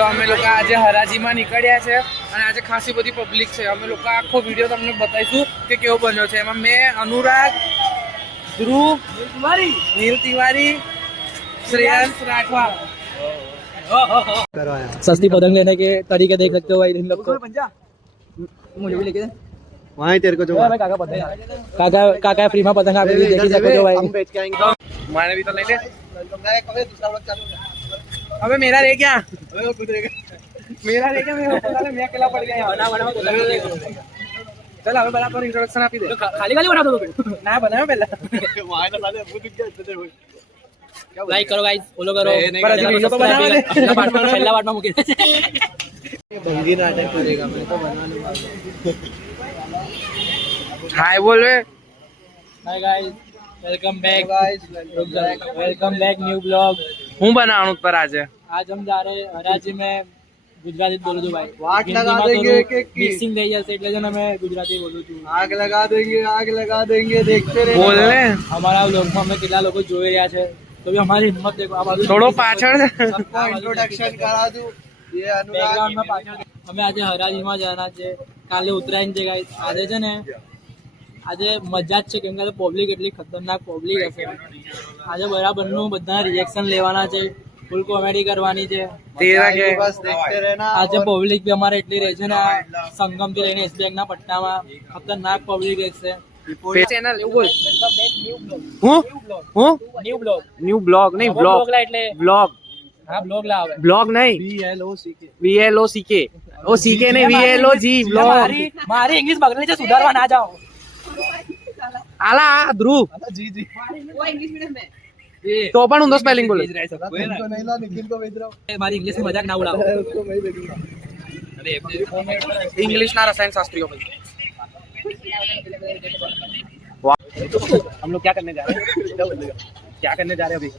तो अमे लोग आज हराजी में निकळ्या छे અને આજે ખાસી બધી પબ્લિક છે। અમે લોકો આખો વિડિયો તમને બતાવીશું કે કેવો બન્યો છે। એમાં મેં अनुराग, ध्रुव, नील तिवारी, श्रेयांश राठवा। सस्ती पतंग लेने के तरीके देख सकते हो भाई इन लोग को। मुझे भी लेके वहाँ तेरे को जो काका पतंग काका फ्री में पतंग आप देख सकते हो भाई। हम बेच के आएंगे माने भी तो ले ले। अबे मेरा रह गया, मेरा रह गया, मैं अकेला पड़ गया। चल हमें बराबर इंट्रोडक्शन आप ही दे। खाली खाली बना दो ना, बनाओ पहले। लाइक करो गाइस, फॉलो करो। पहला पार्ट में मुकेश भंगी नाटक करेगा, मैं तो बना लूंगा। हाय बोल रे। Hi guys, welcome back guys, welcome back new blog. हूं बनाऊं पर आज हम जा रहे हैं हराजी में। गुजराती बोलो तो भाई आग लगा देंगे मिक्सिंग થઈ જશે એટલે છે ને मैं गुजराती बोलूं છું। आग लगा देंगे देखते रहे बोल ले। हमारा लोग में કેટલા લોકો જોઈ રહ્યા છે तो भी हमारी हिम्मत देखो। आ बाजू थोड़ो पाछળ सबका इंट्रोडक्शन करा दूं। ये બેકગ્રાઉન્ડ માં अनुराग પાછળ અમે આજે હરાજીમાં જવાના છે। કાલે ઉત્તરાયણ છે ગાઈસ। આજે છે ને આજે મજા જ છે કેમ કે પબ્લિક એટલી ખતરનાક પબ્લિક હશે। આજે બરાબરનું બધા રિએક્શન લેવાના છે, ફૂલ કોમેડી કરવાની છે। तेरा के बस देखते रहना। આજે પબ્લિક બી અમારે એટલી રહે છે ને સંગમ થી લઈને એસબીઆઈ ના પટ્ટામાં ખતરનાક પબ્લિક રહેશે। ચેનલ એવું બોલ। હું ન્યુ બ્લોગ ન્યू ब्लॉग नहीं ब्लॉग એટલે ब्लॉग હા બ્લોગ લાવે। ब्लॉग नहीं VLOCK ओ CK नहीं VLOG ब्लॉग। મારી ઇંગ્લિશ બગડેલી છે, સુધારવા ના જાઓ। आला ध्रुव जी वो इंग्लिश मीडियम में तो पण उंदो स्पेलिंग बोलो। तुमको नहीं ला, निखिल को भेज रहा हूँ। મારી ઇંગ્લિશ ની મજાક ના ઉડાવો। उसको मैं भेजूंगा। इंग्लिश ना रसायन शास्त्रियों में हम लोग क्या करने जा रहे हैं? क्या करने जा रहे हैं अभी?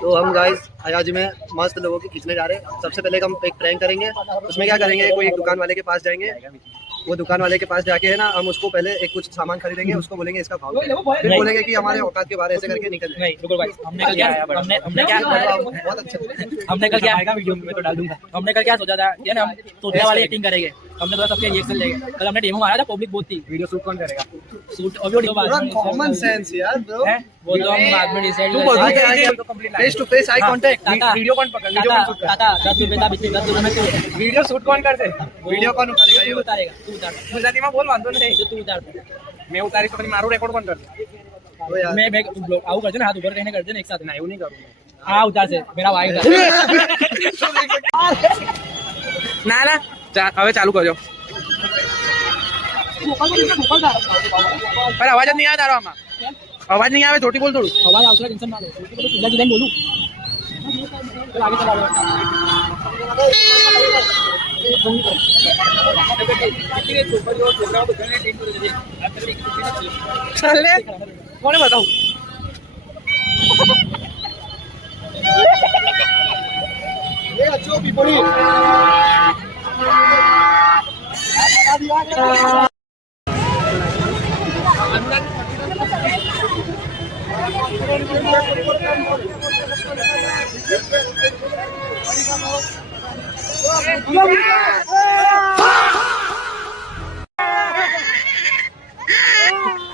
तो हम गाइस हराजी में मस्त लोगों की खींचने जा रहे हैं। सबसे पहले हम एक प्रैंक करेंगे। उसमें क्या करेंगे, कोई एक दुकान वाले के पास जाएंगे। वो दुकान वाले के पास जाके है ना, हम उसको पहले एक कुछ सामान खरीदेंगे, उसको बोलेंगे इसका भाव क्या है। फिर बोलेंगे कि हमारे औकात के बारे ऐसे करके निकल जाए। नहीं रुको गाइस, हमने कल क्या बहुत अच्छा। हमने कल क्या आएगा वीडियो में तो डाल दूंगा। हमने कल क्या सोचा था ये ना, हम सोचने वाली एक्टिंग करेंगे। हमने थोड़ा सबके रिएक्शन लेंगे। कल हमने डेमो मारा था, पब्लिक बहुत थी। वीडियो शूट कौन करेगा? शूट ऑडियो बाद में कॉमन सेंस यार ब्रो। वो तो हम बाद में डिसाइड तू बोल face to face eye contact. Video कौन पकड़, वीडियो कौन शूट दादा 10 रुपए था, 10 रुपए में वीडियो शूट कौन करते, वीडियो कौन उतारेगा ये तू उतारेगा, तू उतार। गुजराती में बोल वांधो नहीं। तू उतार। मैं उतारी तो પછી મારું રેકોર્ડ કોણ કરશે? तो यार मैं ब्लॉग आऊ करजे ना, हाथ ऊपर कहने करजे ना एक साथ ना, એવું नहीं करूंगा। हां उतार से मेरा भाई उतार। ના ના હવે ચાલુ કરજો। पर आवाज नहीं आ रहा आमा, आवाज नहीं आवे, छोटी बोल थोड़ू। आवाज आवશે, टेंशन ना लो। चिल्ला चिल्ला बोलूं चल आगे चला लो। चले કોને बताऊं? ये अच्छो पीपड़ी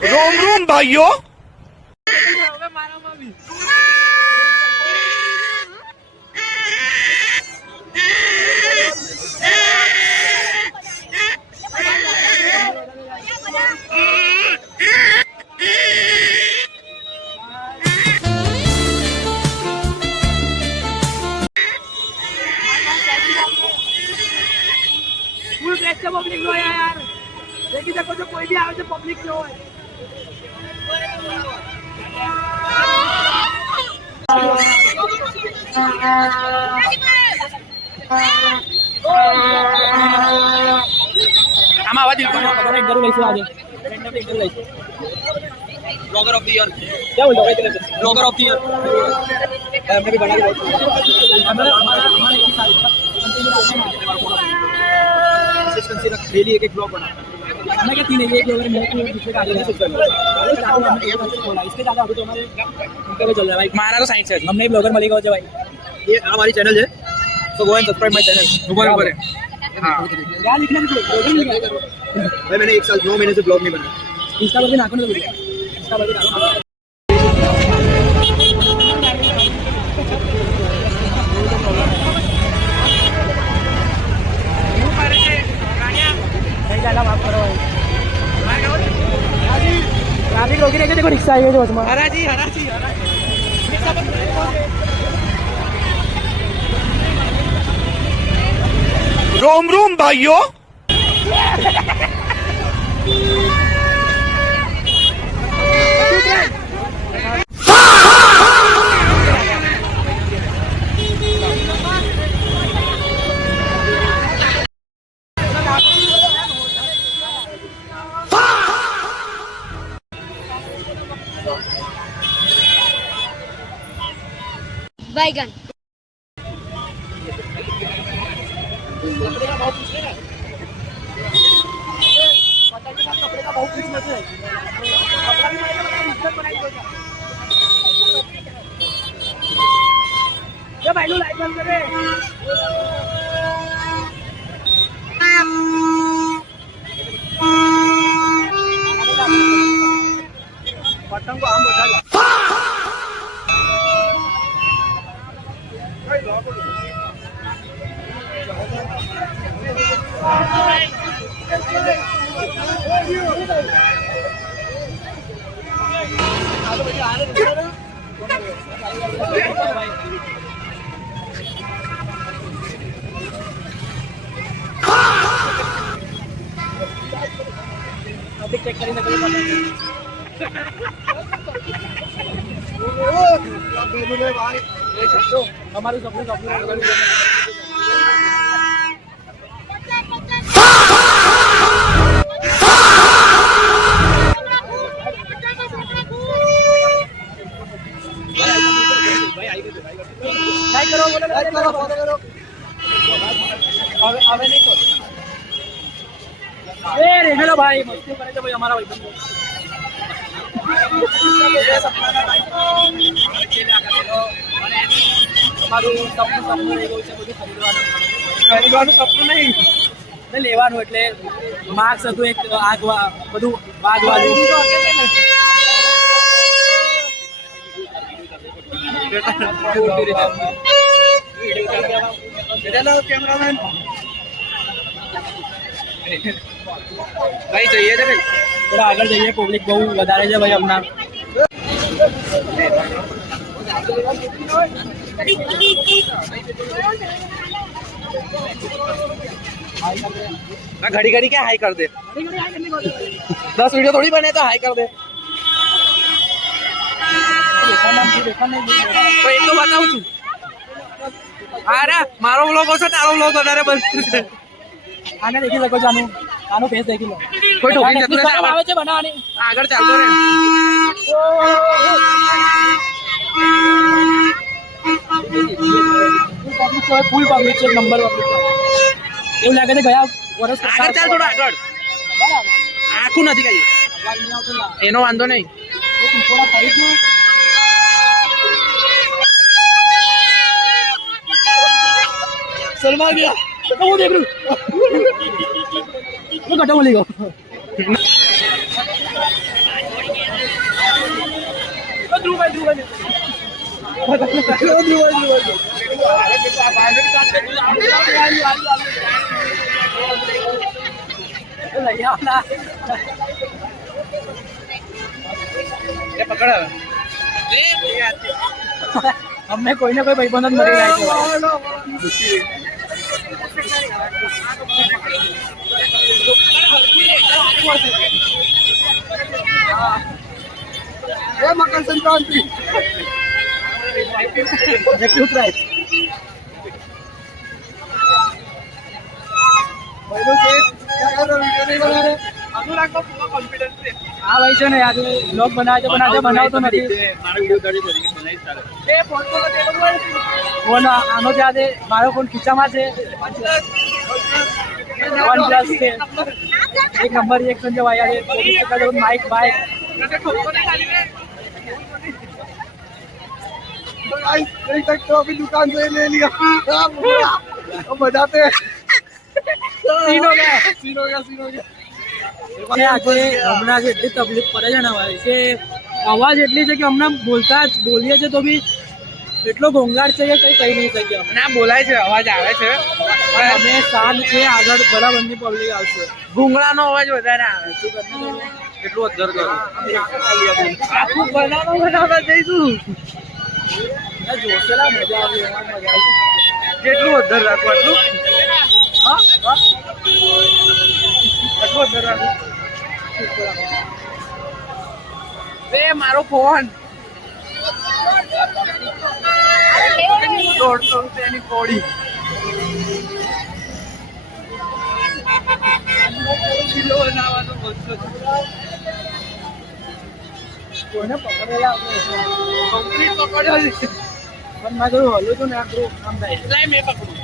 रोम रोम भाइयों। फुल प्लेस से पब्लिक लो यार। देखी देखो जो कोई भी आवे तो पब्लिक लो है। આમાં આવાજ इंटरव्यू लईશું આજે। इंटरव्यू लईશું। ब्लॉगर ऑफ द ईयर क्या बोल रहे हो? ब्लॉगर ऑफ द ईयर हमने भी बना लिया। हमारा कंसिस्टेंसी रख डेली एक ब्लॉग बना। मैं क्या 3 है, एक ब्लॉगर मेरे को दूसरे का आगे मैसेज कर रहा है। इसके ज्यादा अभी तो हमारे इंटरव्यू चल रहा है भाई। मारा तो साइंस है। हमने ब्लॉगर मलिक हो जाए भाई। ये हमारी चैनल है So go and subscribe my channel. ऊपर हाँ क्या लिखना है? भाई मैंने 1 साल 9 महीने से ब्लॉग नहीं बनाया। इंस्टा पर भी नाखून लग गया। इंस्टा पर भी नाखून। ट्रैफिक रोकी रहेगी, देखो रिक्शा आई है जो उसमें। हराजी रोम रोम भाइयों बैगन पटन को आम बचा ला। अभी चेक करेंगे तो भाई हमारे सपने अबे नहीं छोड़ ए रेगलो भाई मस्ती करे तो भाई हमारा भाई बंदो તમારું સપનું રહી ગયું છે બધું ખરીદવાનું સપનું નહીં લેવાનું એટલે માર્ક્સ હતું એક આગ બધું વાગવાનું कैमरामैन भाई चाहिए थे थोड़ा આગળ જઈએ પબ્લિક બહુ વધારે છે ભાઈ હમણાં घड़ी घड़ी क्या हाई कर दे 10 वीडियो थोड़ी बने तो हाई कर दे तो एक तो बताऊं છું અરે મારો વ્લોગ ઓછો તારો વ્લોગ વધારે બનશે આને દેખી શકો છો આનો ફેસ દેખી લો કોઈ ઠોકી જતું નથી આવે છે બનાવવાની આગળ ચાલતો રહે ફૂલ પબ્લિક છે નંબર એવું લાગે છે ગયા વર્ષ આગળ ચાલ થોડો આગળ આખું નથી કઈ એનો વાંધો નહીં થોડા ખરીદ્યું સલમા ગયા तो वो देख लूं वो कटा बोलेगा ध्रुव भाई ये पकड़ हमने कोई ना कोई भाई बंधन मरी रहा ये मकर संक्रांति अनुराग को पूरा कॉन्फिडेंस है हाँ भाई છે ને આજે બ્લોગ બનાવજો પણ આજે બનાવતો નથી એ ફોન તો તે ફોન આનો છે આજે મારો ફોન ખીચામાં છે OnePlus છે એક નંબર રિએક્શન છે ભાઈ આજે 24 માઇક બાઇક गाइस देख सकते हो अभी दुकान से ले लिया अब बजाते हैं सीन हो गया सीन हो गया सीन हो गया આજે હમણાં જે એટલી તકલીફ પડે છે ને ભાઈ કે અવાજ એટલી છે કે હમણાં બોલીએ છે તો બી એટલો ઘોંઘાટ છે કે કઈ કહી નહીં શકીએ અમે. ના બોલાય છે, અવાજ આવે છે પણ અમે શાંત છે, આગળ બરાબરની પબ્લિક આવશે. ભૂંગળાનો અવાજ વધારે આવે. શું કરવાનું એટલું અધર કરો આખું બનાવતા જઈશું. જોશેલા મજા આવી એમાં મજા આવી. કેટલું અધર રાખવું આટલું? હા હા આટલું અધર રાખવું. બે મારો ફોન 150 રૂપિયાની કોડી. કિલો બનાવવાનો 200. કોઈને પકડેલા કમ્પ્લીટ પકડ્યો છે. પણ મેં થોડું હલું હતું ને આ થોડું કામ થાય. લાય મેં પકડું.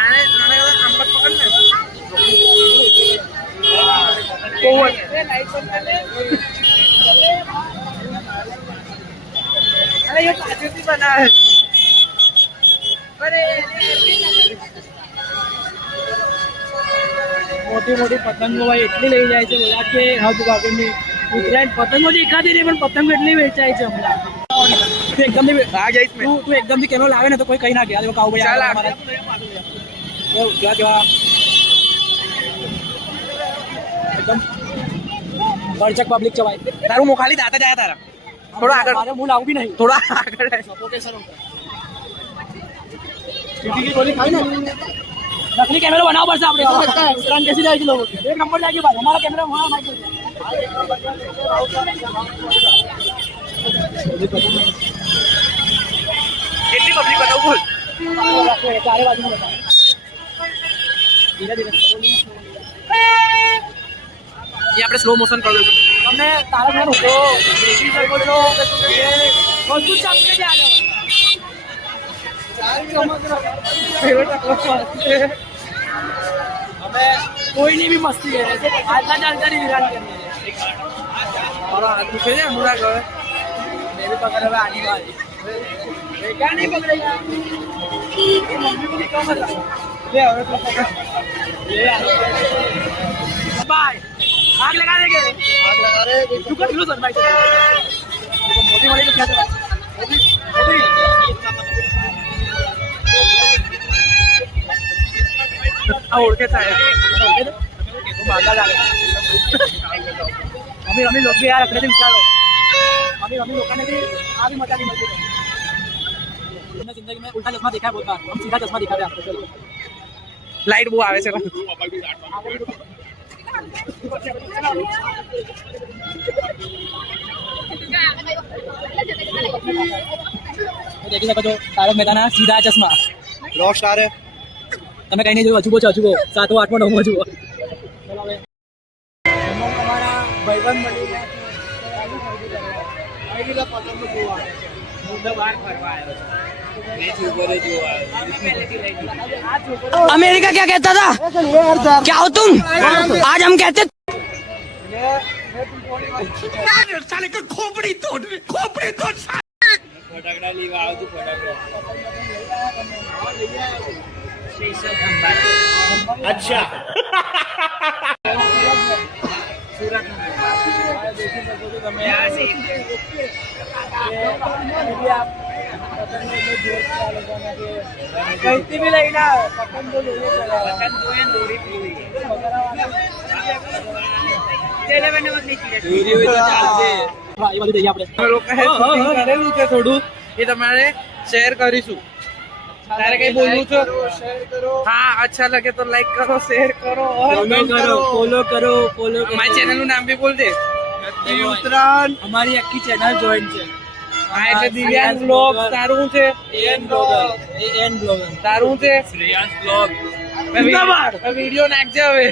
આને આમ પકડ ને. કોવર. લાઈટ બંધ કર લે. અરે ये पाछળથી બનાવે. અરે મોટી મોટી પતંગો ભાઈ એટલી લઈ જાય છે બધા કે હદ વાગરની ઉત્તરાયણ પતંગો દેખાતી નહીં પણ પતંગો એટલી વેચાય છે હમણાં. તું એકદમથી આ જઈશ મેં. તું એકદમથી કેનો લાવે ને તો કોઈ કઈ ના કે આ કાઉ ભાઈ ચાલ અમારા કેવા કેવા એકદમ ભરચક પબ્લિક છે ભાઈ. તારું મું ખાલી દાતા જાય તારા. થોડો આગળ. મારે હું લાવું બી નહીં. થોડા આગળ. ટીટી ગોળી ખાઈ ને નકલી કેમેરો બનાવવો પડશે આપણે. ઉત્તરાયણ કેસી જાય છે લોકો. એક નંબર જાય ભાઈ हमारा कैमरा वहां माइक કેટલી પબ્લિક બતાવું બોલ. ચારે બાજુ બતાવો. ધીરે ધીરે એ આપણે સ્લો મોશન કરી દઈશું. તમને તારા ઘર ઉઠો બેસી શકો છો વસ્તુ ચાપકે જ આગળ અમે કોઈની બી મસ્તી કરે છે આજના ચાલતાની વિરાટ કરીએ મારો હાથ દુખે છે અનુરાગ હવે. મેં બી પકડ હવે આની વાળી ક્યાં નહીં પકડે યાર એ મમ્મી બધી કમ હતા લે હવે તો પકડ બાય आग लगा देंगे आग लगा रहे हैं तू कर लो सर भाई मोटी वाली तो क्या चला ओळखे साहेब तो मारला जागा अभी लोग भी यार अपने से विचारो अभी लोगों ने भी आ भी मजा नहीं मिलती हमने जिंदगी में उल्टा चश्मा देखा है बहुत बार हम सीधा चश्मा दिखा रहे हैं आपको चलो લાઈટ બહુ આવે છે. देखी सको तारक मेहता ना सीधा चश्मा रॉक स्टार है તમે કઈ નહીં જોયું અજુબો છે અજુબો 7મો 8મો 9મો અજુબો અમારા ભાઈબંધ મળી ગયા अमेरिका क्या कहता था क्या हो तुम आज हम कहते अच्छा કઈથી બી લઈને આવે પતંગ તો જોઈએ એ બધું જઈએ આપણે અમે લોકોએ shooting કરેલું છે થોડું એ તમારે શેર કરીશું. તારે કઈ બોલવું છે? હા અચ્છા લગે તો લાઈક કરો શેર કરો ફોલો કરો મારી ચેનલ નું નામ બી બોલ દે. ઉત્તરાયણ અમારી આખી ચેનલ જોઈન છે હા એટલે દિવ્યાંગ બ્લોગ તારું છે. એન બ્લોગર તારું છે શ્રેયાંશ બ્લોગ વિડીયો નાખજે હવે.